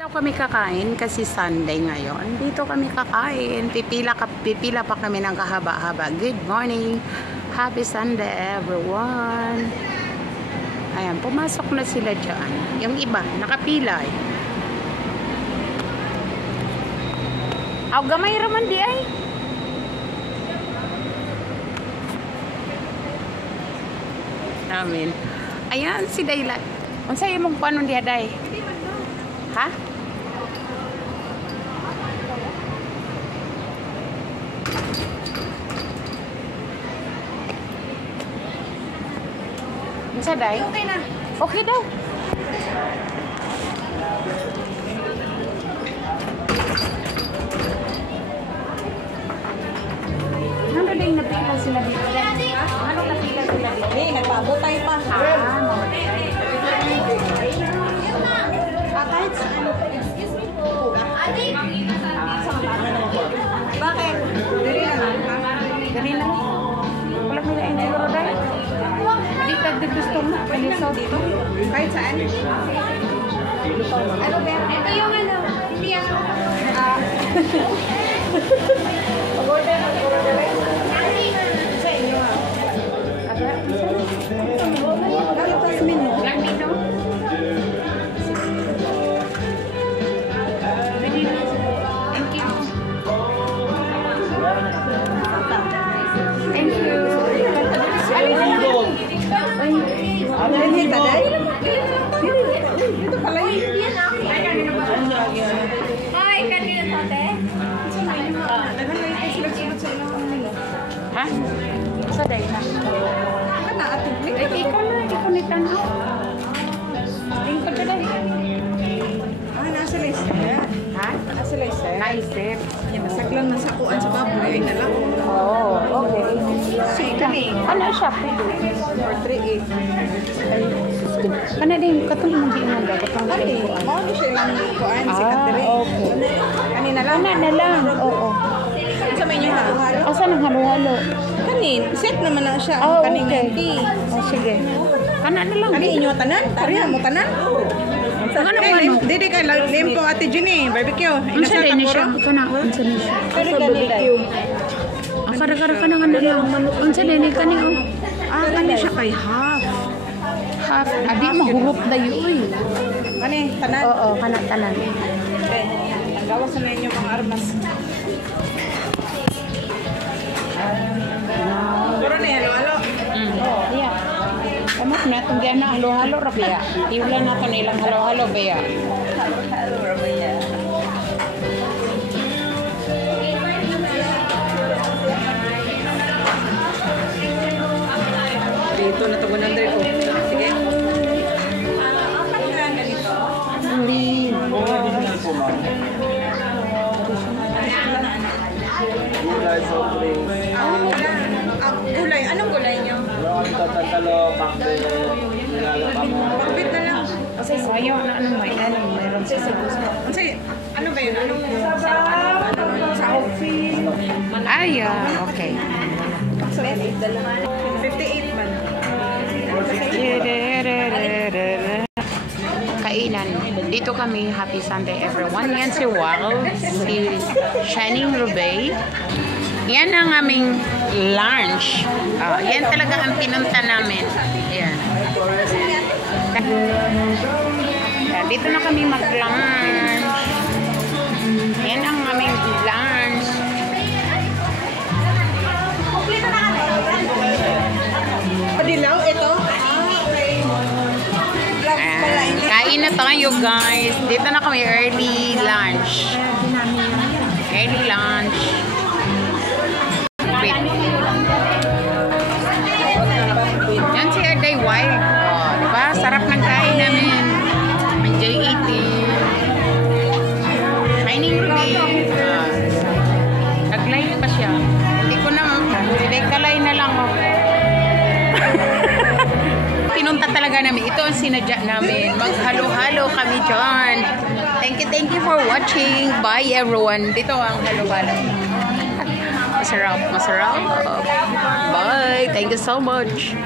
Daw kami kakain kasi Sunday ngayon. Dito kami kakain. Pipila pa kami ng kahaba-haba. Good morning. Happy Sunday everyone. Ayan, pumasok na sila dyan. Yung iba, nakapila eh. Aw, gamay raman di ay. Amin. Ayan, si Dayla. Unsay imong panon diha, Day? Ha? Unsa, Day? Okay na. Okay daw. Ano din napila sila dito? Ano napila sila dito? Eh, nagpabutay pa. Kahit sa ano. Excuse me po. Bakit? Dali lang. Dali lang. Wala mo na Angel Roday. Hindi gusto mo. Kalisaw dito. Kahit saan? Ano ba? Ito yung ano. Hindi yan. Pag-order na. Sa inyo ha. Ha? Sa day na. Ikaw na, ikaw ni Tano. Tingkod ka day. Nasa laser. Ha? Nasa laser. Naisip. Masaklang nasa kuan sa baboy. Ay na lang. Oo, okay. Sige ni. Ano siya? For 3.8. Ano din, katong hindi mo ba? Katong Ano? Mao ni siya lang kuan si Catherine. Okay. Kanina lang. Kana na lang. Oo. Sa may inyo halo-halo. Asa nang halo-halo? Kanin, set naman na siya. Oh, Kanin okay. tea. Oh, sige. Kana na lang. Kanin inyo tanan? Pareha mo tanan? Ano? Dede kay limpo Ate Jenny, barbecue. Unsa din ni siya? Kana, unsa ni siya? Barbecue. Akara-kara ka na nga na lang. Unsa din ni kani? Kani siya kay half. Half. Adi, mahurup na yun. Kani, tanan? Oo, kana tanan. Okay. Ang gawas na inyo mga armas. Puro na yan, halo? Yeah. Kamat na itong diyan na halo-halo ra kaya. Iwala na ito nilang halo-halo ba ya? Halo ra ba yan? Dito na ito 100 ko. Sige. Apat na ganito. Hindi. Gulay. Anong gulay nyo? Bakbit na lang. Kasi sayo na ano may mayroon sa Kasi, ano ba yun? Anong sahog? Ay, okay. 58 man. Kainan. Dito kami. Happy Sunday everyone. Yan si Wal, si Shining Rubay. Yan ang aming lunch. Yan talaga ang pinunta namin. Yan. Dito na kami mag-lunch. Yan ang aming lunch. Padilaw, ito? Kain na tayo guys. Dito na kami early lunch. Early lunch. Wait. Yan si Erday Wild. Oh, diba? Sarap ng kain namin. Enjoy eating. Shining Ruby. Nag-live pa siya. Hindi ko na. Kalay na lang. Oh. Pinunta talaga namin. Ito ang sinadya namin. Maghalo-halo kami dyan. Thank you for watching. Bye everyone. Dito ang halo-halo. Masarap. Bye. Thank you so much.